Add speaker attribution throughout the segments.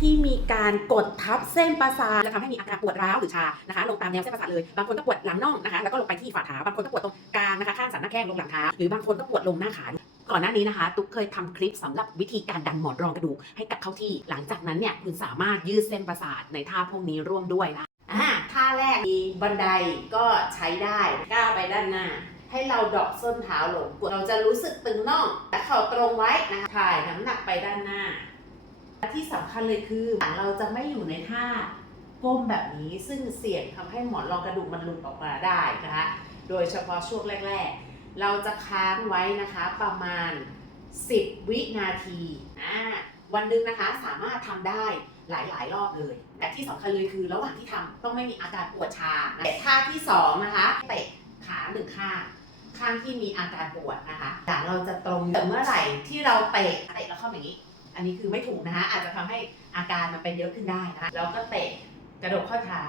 Speaker 1: ที่มีการกดทับเส้นประสาทจะทำให้มีอาการปวดร้าวหรือชานะคะลงตามแนวเส้นประสาทเลย บางคนก็ปวดหลังน่องนะคะแล้วก็ลงไปที่ฝ่าเท้าบางคนก็ปวดตรงกลางนะคะข้างสันหน้าแข้งลงหลังเท้าหรือบางคนก็ปวดลงหน้าขาก่อนหน้านี้นะคะ ตุ๊กเคยทำคลิปสำหรับวิธีการดันหมอนรองกระดูกให้กลับเข้าที่หลังจากนั้นเนี่ยคุณสามารถยืดเส้นประสาทในท่าพวกนี้ร่วมด้วยนะอ่าท่าแรกมีบันไดก็ใช้ได้ก้าวไปด้านหน้า ให้เราดอปส้นเท้าลงกดเราจะรู้สึกตึงน่องและเข่าตรงไว้นะคะถ่ายน้ำหนักไปด้านหน้า ที่สำคัญเลยคือเราจะไม่อยู่ในท่าก้มแบบนี้ซึ่งเสี่ยงทำให้หมอนรองกระดูกมันหลุดออกมาได้นะคะโดยเฉพาะช่วงแรก ๆ เราจะค้างไว้นะคะประมาณ 10 วินาทีอ่าวันหนึงนะคะสามารถทำได้หลายๆ รอบเลย แต่ที่สำคัญเลยคือระหว่างที่ทำต้องไม่มีอาการปวดชาแต่ท่าที่สองนะคะเตะขาหนึ่งข้างข้างที่มีอาการปวดนะคะหลังเราจะตรงแต่เมื่อไหร่ที่เราเตะเตะแล้วเข้าอย่างนี้ อันนี้คือไม่ถูกนะคะอาจจะทำให้อาการมันเป็นเยอะขึ้นได้นะคะแล้วก็เตะกระดกข้อเท้า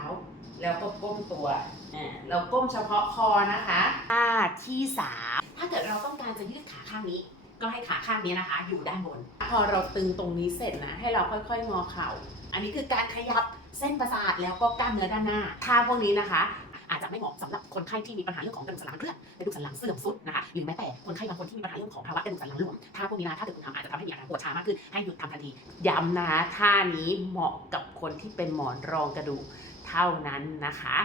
Speaker 1: แล้วก็ก้มตัวอ่าเราก้มเฉพาะคอนะคะท่าที่สามถ้าเกิดเราต้องการจะยืดขาข้างนี้ ก็ให้ขาข้างนี้นะคะ อยู่ด้านบน พอเราตึงตรงนี้เสร็จนะ ให้เราค่อยๆงอเข่า อันนี้คือการขยับเส้นประสาทแล้วก็กล้ามเนื้อด้านหน้าท่าพวกนี้นะคะอา จจะไม่เหมาะสำหรับคนไข้ที่มีปัญหาเรื่องของกระดูกสันหลังเคลื่อนกระดูกสันหลังเสื่อมทรุดนะคะหรือแม้แต่คนไข้บางคนที่มีปัญหาเรื่องของภาวะกระดูกสันหลังหลวมถ้าพวกนี้นะถ้าเกิดคุณทำอาจจะทำให้มีอาการปวดชามากขึ้นให้หยุดทำทันทีย้ำนะคะท่านี้เหมาะกับคนที่เป็นหมอนรองกระดูกเท่านั้นนะคะ